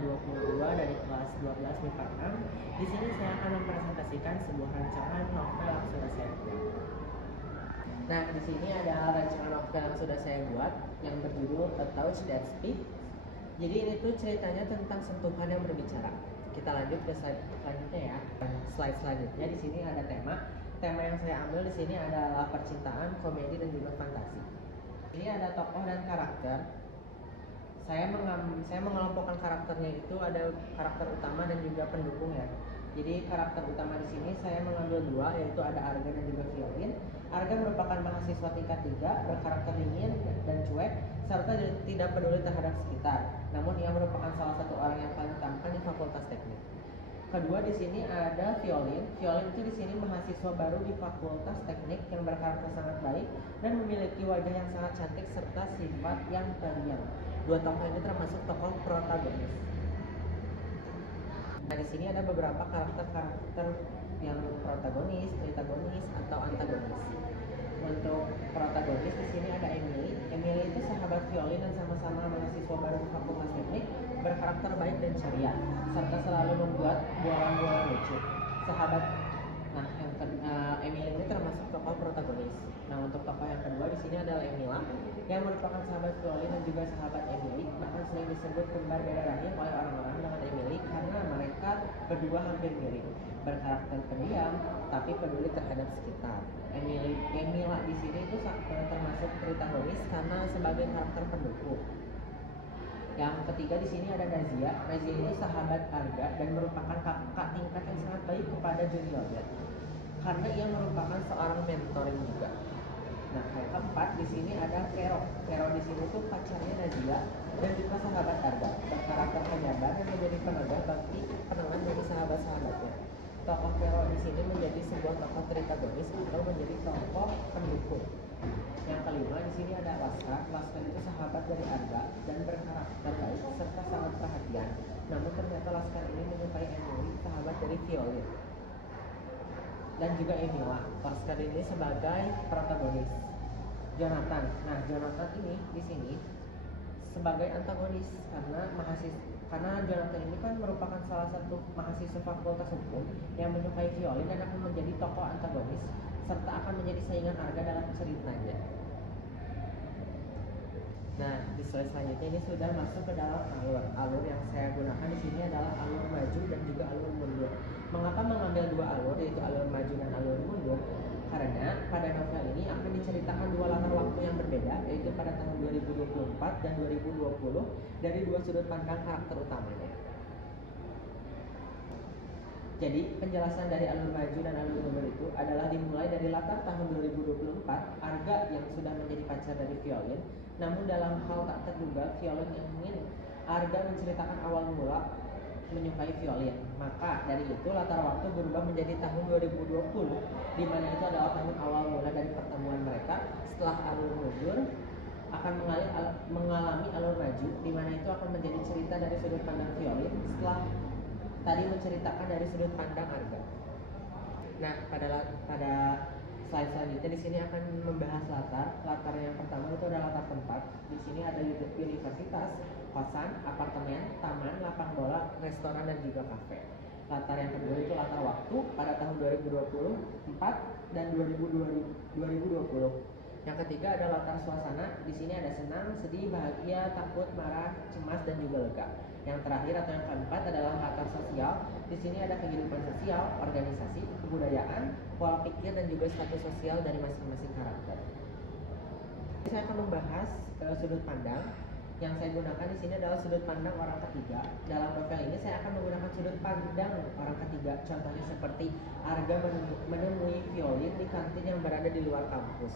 2022 dari kelas 12 MIPA 6. Di sini saya akan mempresentasikan sebuah rancangan novel yang sudah saya buat. Nah, di sini ada rancangan novel yang sudah saya buat yang berjudul A Touch That Speaks. Jadi ini tuh ceritanya tentang sentuhan yang berbicara. Kita lanjut ke slide selanjutnya ya. Slide selanjutnya di sini ada tema. Tema yang saya ambil di sini adalah percintaan, komedi dan juga fantasi. Ini ada tokoh dan karakter. Saya mengelompokkan karakternya itu ada karakter utama dan juga pendukung ya. Jadi karakter utama di sini saya mengambil dua, yaitu ada Arga dan juga Violin. Arga merupakan mahasiswa tingkat 3, berkarakter dingin dan cuek, serta tidak peduli terhadap sekitar. Namun ia merupakan salah satu orang yang paling tampan di Fakultas Teknik. Kedua di sini ada Violin. Violin itu di sini mahasiswa baru di Fakultas Teknik yang berkarakter sangat baik dan memiliki wajah yang sangat cantik serta sifat yang pendiam. Dua tokoh ini termasuk tokoh protagonis. Nah, di sini ada beberapa karakter yang protagonis, antagonis atau antagonis. Untuk protagonis di sini ada Emily. Emily itu sahabat Violin dan sama-sama mahasiswa baru di Fakultas Teknik, berkarakter baik dan ceria, serta selalu membuat bualan-bualan lucu. Emily ini termasuk tokoh protagonis. Nah, untuk tokoh yang kedua di sini adalah Emila, yang merupakan sahabat Violin dan juga sahabat Emily, bahkan sering disebut kembar beda rahim oleh orang-orang dengan Emily karena mereka berdua hampir mirip, berkarakter pendiam tapi peduli terhadap sekitar. Emila di sini itu termasuk protagonis karena sebagai karakter pendukung. Yang ketiga di sini ada Nazia. Nazia ini sahabat Arga dan merupakan kakak tingkat yang sangat baik kepada juniornya, karena ia merupakan seorang mentoring juga. Nah, yang keempat di sini ada Vero. Vero di sini tuh pacarnya Nazia dan juga sahabat Arga, berkarakter penyabar dan menjadi penegak bagi penenang dari sahabat-sahabatnya. Tokoh Vero di sini menjadi sebuah tokoh protagonis atau menjadi tokoh pendukung. Yang kelima di sini ada Laskar. Laskar itu sahabat dari Arga dan berkarakter baik serta sangat perhatian. Namun ternyata Laskar ini menyukai Emily, sahabat dari Violin dan juga Emila. Laskar ini sebagai protagonis. Jonathan. Nah, Jonathan ini di sini sebagai antagonis karena Jonathan ini kan merupakan salah satu mahasiswa Fakultas Hukum yang menyukai Violin dan akan menjadi tokoh antagonis serta akan menjadi saingan Arga dalam ceritanya. Nah, di slide selanjutnya ini sudah masuk ke dalam alur yang saya gunakan di sini adalah alur maju dan juga alur mundur. Mengapa mengambil dua alur, yaitu alur maju dan alur mundur? Karena pada novel ini akan diceritakan dua latar waktu yang berbeda, yaitu pada tahun 2024 dan 2020 dari dua sudut pandang karakter utamanya. Jadi penjelasan dari alur maju dan alur mundur itu adalah dimulai dari latar tahun 2024, Arga yang sudah menjadi pacar dari Violin. Namun dalam hal tak terduga, Violin yang ingin Arga menceritakan awal mula menyukai Violin. Maka dari itu latar waktu berubah menjadi tahun 2020, di mana itu adalah tahun awal mula dari pertemuan mereka. Setelah alur mundur akan mengalami alur maju, di mana itu akan menjadi cerita dari sudut pandang Violin setelah tadi menceritakan dari sudut pandang Arga. Nah, pada slide selanjutnya di sini akan membahas latar. Latar yang pertama itu adalah latar tempat. Di sini ada universitas, kosan, apartemen, taman, lapang bola, restoran dan juga kafe. Latar yang kedua itu latar waktu pada tahun 2024 dan 2020. Yang ketiga ada latar suasana. Di sini ada senang, sedih, bahagia, takut, marah, cemas dan juga lega. Yang terakhir atau yang keempat adalah latar sosial. Di sini ada kehidupan sosial, organisasi, kebudayaan, pola pikir dan juga status sosial dari masing-masing karakter. Saya akan membahas sudut pandang. Yang saya gunakan di sini adalah sudut pandang orang ketiga. Dalam novel ini saya akan menggunakan sudut pandang orang ketiga. Contohnya seperti Arga menemui Violin di kantin yang berada di luar kampus.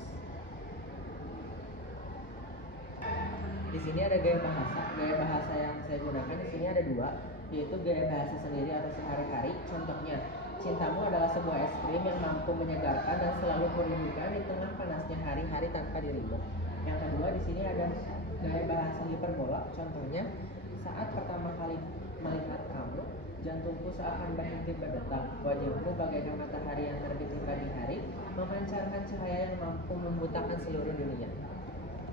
Di sini ada gaya bahasa. Gaya bahasa yang saya gunakan di sini ada dua, yaitu gaya bahasa sendiri atau sehari-hari. Contohnya, cintamu adalah sebuah es krim yang mampu menyegarkan dan selalu kurindukan di tengah panasnya hari-hari tanpa dirimu. Yang kedua di sini ada gaya bahasa hiperbola. Contohnya, saat pertama kali melihat kamu, jantungku seakan berhenti berdetak. Wajahmu bagaikan matahari yang terbit di pagi hari, memancarkan cahaya yang mampu membutakan seluruh dunia.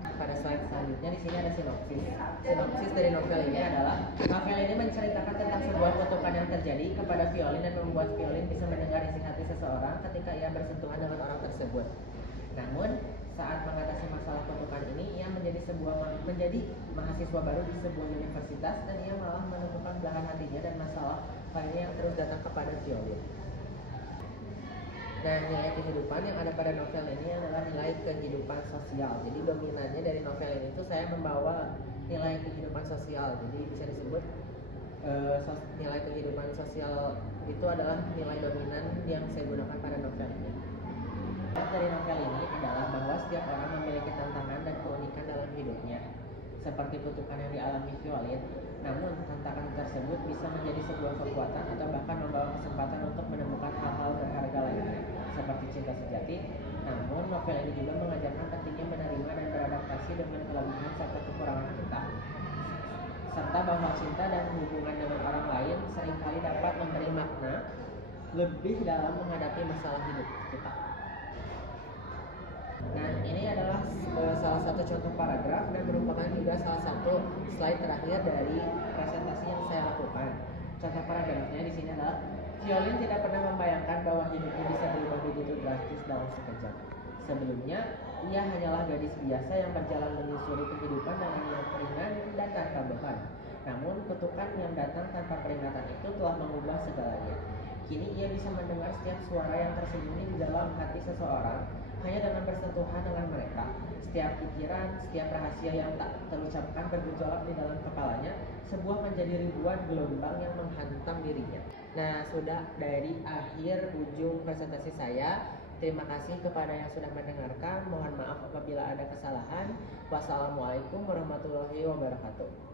Pada slide selanjutnya di sini ada sinopsis. Sinopsis dari novel ini adalah novel ini menceritakan tentang sebuah kutukan yang terjadi kepada violin dan membuat violin bisa mendengar isi hati seseorang ketika ia bersentuhan dengan orang tersebut. Namun saat mengatasi masalah kutukan ini, ia menjadi mahasiswa baru di sebuah universitas dan ia malah menemukan belahan hatinya dan masalah lainnya yang terus datang kepada violin. Nah, nilai kehidupan yang ada pada novel ini adalah nilai kehidupan sosial. Jadi dominannya dari novel ini itu saya membawa nilai kehidupan sosial. Jadi bisa disebut nilai kehidupan sosial itu adalah nilai dominan yang saya gunakan pada novel ini. Dari novel ini adalah bahwa setiap orang memiliki tantangan dan keunikan dalam hidupnya, seperti kutukan yang dialami violin. Namun tantangan tersebut bisa menjadi sebuah kekuatan atau bahkan membawa kesempatan untuk menemukan hal-hal berharga lainnya, seperti cinta sejati. Namun novel ini juga mengajarkan pentingnya menerima dan beradaptasi dengan kelebihan serta kekurangan kita, serta bahwa cinta dan hubungan dengan orang lain seringkali dapat memberi makna lebih dalam menghadapi masalah hidup kita. Nah, ini adalah salah satu contoh paragraf dan merupakan juga salah satu slide terakhir dari presentasi yang saya lakukan. Contoh paragrafnya di sini adalah violin tidak pernah membayangkan bahwa hidupnya bisa berubah begitu drastis dalam sekejap. Sebelumnya, ia hanyalah gadis biasa yang berjalan menyusuri kehidupan dengan yang ringan dan tanpa beban. Namun, kutukan yang datang tanpa peringatan itu telah mengubah segalanya. Kini ia bisa mendengar setiap suara yang tersembunyi di dalam hati seseorang hanya dengan bersentuhan dengan mereka. Setiap pikiran, setiap rahasia yang tak terucapkan bergejolak di dalam kepalanya, sebuah menjadi ribuan gelombang yang menghantam dirinya. Nah, sudah dari akhir ujung presentasi saya. Terima kasih kepada yang sudah mendengarkan. Mohon maaf apabila ada kesalahan. Wassalamualaikum warahmatullahi wabarakatuh.